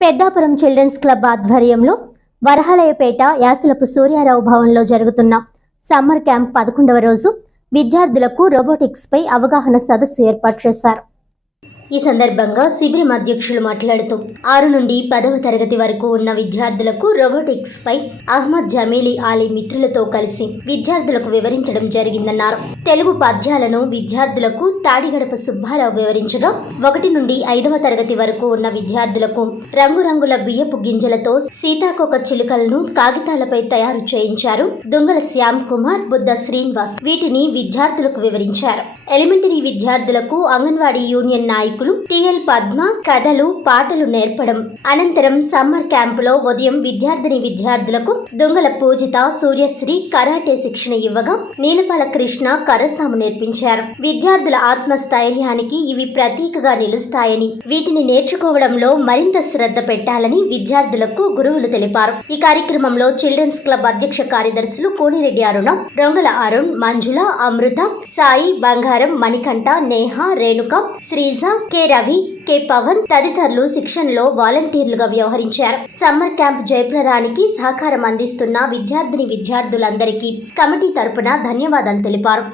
Peddapuram children's club ఆధ్వర్యంలో వరహాలయపేట యాసలపు సూర్యారావు భవన్లో జరుగుతున్న సమ్మర్ క్యాంప్ పదకొండవ రోజు విద్యార్థులకు రోబోటిక్స్పై అవగాహన సదస్సు ఏర్పాటు చేశారు. ఈ సందర్భంగా శిబిరం అధ్యక్షులు మాట్లాడుతూ ఆరు నుండి పదవ తరగతి వరకు ఉన్న విద్యార్థులకు రోబోటిక్స్ పై అహ్మద్ జమీలి ఆలీ మిత్రులతో కలిసి విద్యార్థులకు వివరించడం జరిగిందన్నారు. తెలుగు పద్యాలను విద్యార్థులకు తాడిగడప సుబ్బారావు వివరించగా ఒకటి నుండి ఐదవ తరగతి వరకు ఉన్న విద్యార్థులకు రంగురంగుల బియ్యపు గింజలతో సీతాకోక చిలుకలను కాగితాలపై తయారు చేయించారు. దొంగల శ్యామ్ కుమార్ బుద్ధ శ్రీనివాస్ వీటిని విద్యార్థులకు వివరించారు. ఎలిమెంటరీ విద్యార్థులకు అంగన్వాడీ యూనియన్ నాయకులు టిఎల్ పద్మ కథలు పాటలు నేర్పడం. అనంతరం సమ్మర్ క్యాంపులో ఉదయం విద్యార్థిని విద్యార్థులకు దొంగల పూజిత సూర్యశ్రీ కరాటే శిక్షణ ఇవ్వగా నీలపాల కృష్ణ కరసాము నేర్పించారు. విద్యార్థుల ఆత్మస్థైర్యానికి ఇవి ప్రతీకగా నిలుస్తాయని వీటిని నేర్చుకోవడంలో మరింత శ్రద్ధ పెట్టాలని విద్యార్థులకు గురువులు తెలిపారు. ఈ కార్యక్రమంలో చిల్డ్రన్స్ క్లబ్ అధ్యక్ష కార్యదర్శులు కోనిరెడ్డి అరుణ రొంగల అరుణ్ మంజుల అమృత సాయి బంగారం మణికంఠ నేహ రేణుక శ్రీజ కె. రవి కె. పవన్ తదితరులు శిక్షణలో వాలంటీర్లుగా వ్యవహరించారు. సమ్మర్ క్యాంప్ జయప్రదానికి సహకారం అందిస్తున్న విద్యార్థిని విద్యార్థులందరికీ కమిటీ తరపున ధన్యవాదాలు తెలిపారు.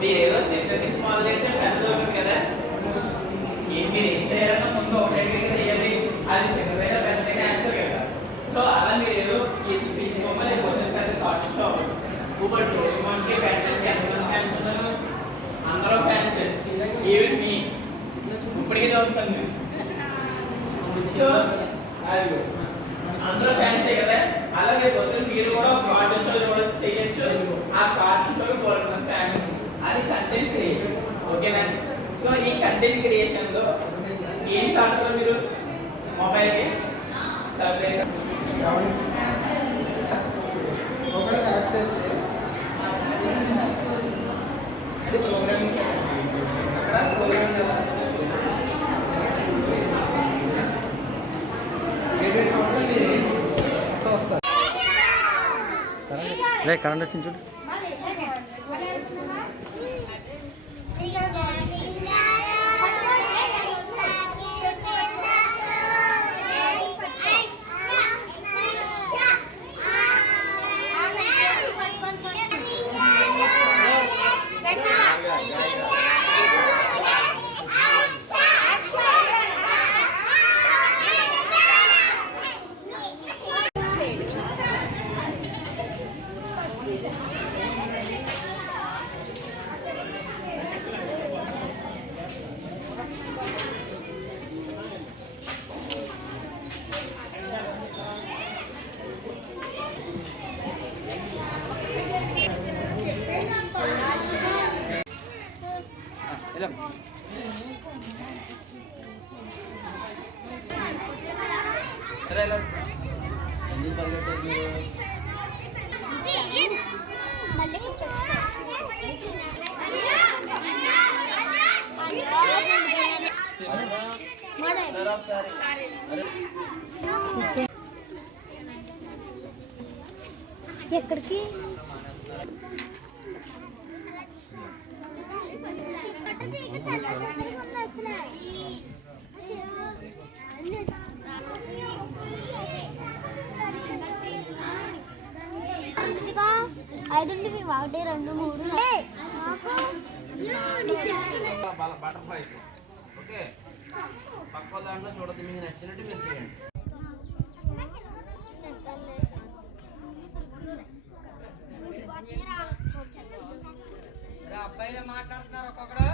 మీరు మొదటిగా అందరూ ఫ్యాన్సే కదా? అలాగే పొద్దున్న మీరు కూడా ఒక కార్టూన్ షో కూడా చేయొచ్చు? ఆ కార్టూన్ షో కోరుకున్న ఫ్యామిలీ అది కంటెంట్ క్రియేషన్ ఓకేనా? సో ఈ కంటెంట్ క్రియేషన్లో ఏం చేస్తారు మీరు? మొబైల్ గేమ్స్ సర్ప్రైజ్ రే కరెంట్ వచ్చింది చూడు. ఎక్కడికి? ఐదుంటివి ఒకటి రెండు మూడు బటర్ఫ్లైస్ ఓకే పక్క దాంట్లో చూడద్దు మీకు నచ్చినట్టు మీరు చేయండి అబ్బాయిలే మాట్లాడుతున్నారు ఒక్కొక్కడు.